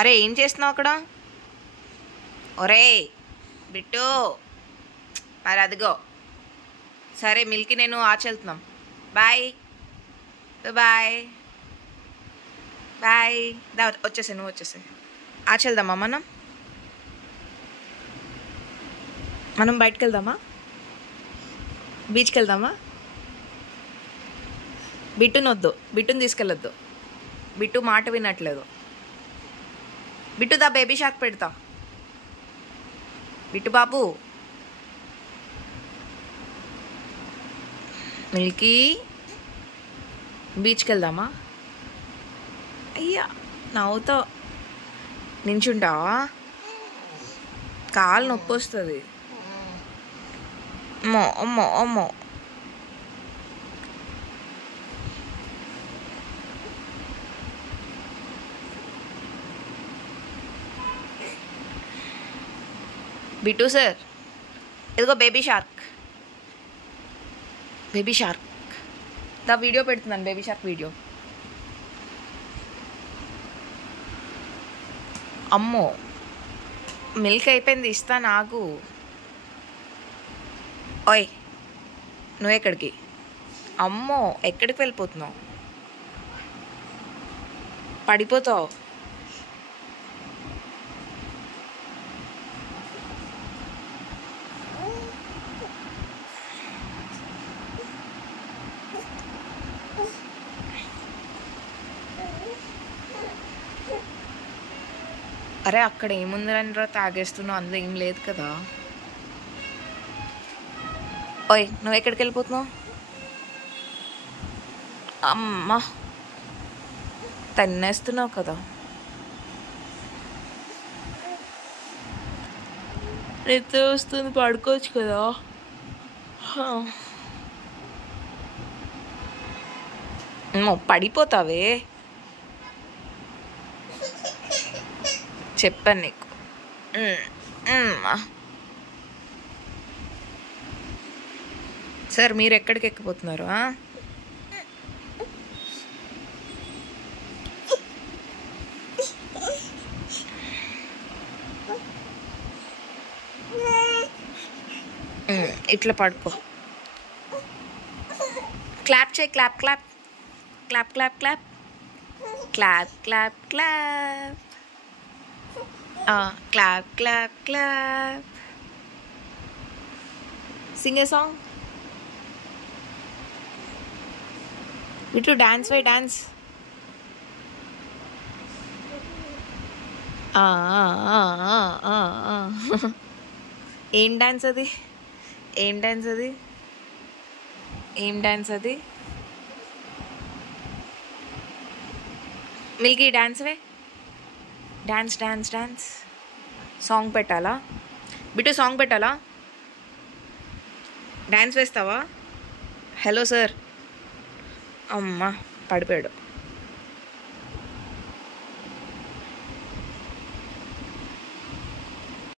అరే ఏం చేస్తున్నావు అక్కడ? ఒరే బిట్టు, మరి అదిగో. సరే మిల్కి నేను ఆచెళ్తున్నాం. Bye bye bye. దా వచ్చేసాయి, నువ్వు వచ్చేసాయి. ఆచెళ్దామా మనం బయటకు వెళ్దామా? బీచ్కి వెళ్దామా? బిట్టునొద్దు, బిట్టుని తీసుకెళ్ళొద్దు. బిట్టు మాట వినట్లేదు. బిట్టు దా బేబీ షార్క్ పెడతా. బిట్టు బాబు, మిల్కీ బీచ్కి వెళ్దామా? అయ్యా నవ్వుతావు. నించుంటావా? కాలు నొప్పి వస్తుంది. అమ్మో అమ్మో అమ్మో. బిట్టు సార్, ఇదిగో బేబీ షార్క్. బేబీ షార్క్ దా వీడియో పెడుతున్నాను, బేబీ షార్క్ వీడియో. అమ్మో మిల్క్ అయిపోయింది, ఇస్తా నాకు. ఓయ్ నువ్వెక్కడికి? అమ్మో ఎక్కడికి వెళ్ళిపోతున్నావు? పడిపోతావు. అరే అక్కడ ఏముందని రా తాగేస్తున్నావు? అందులో ఏం లేదు కదా. ఓయ్ నువ్వు ఎక్కడికి వెళ్ళిపోతున్నావు? అమ్మా తన్నేస్తున్నావు కదా. నిద్ర వస్తుంది, పడుకోవచ్చు కదా. పడిపోతావే, చెప్పాను నీకు. సార్ మీరు ఎక్కడికి ఎక్కిపోతున్నారు? ఇట్లా పడుకో. క్లాప్ చేయి, clap clap clap clap clap clap clap clap clap clap clap. Sing a song. Bittu dance, why dance? ఏం డాన్స్ అది? ఏం డాన్స్ అది? ఏం డాన్స్ అది? Milky dance way. Dance dance dance. Song పెట్టాలా బిట్టు? సాంగ్ పెట్టాలా? డాన్స్ వేస్తావా? Hello sir. అమ్మా పడిపోయాడు.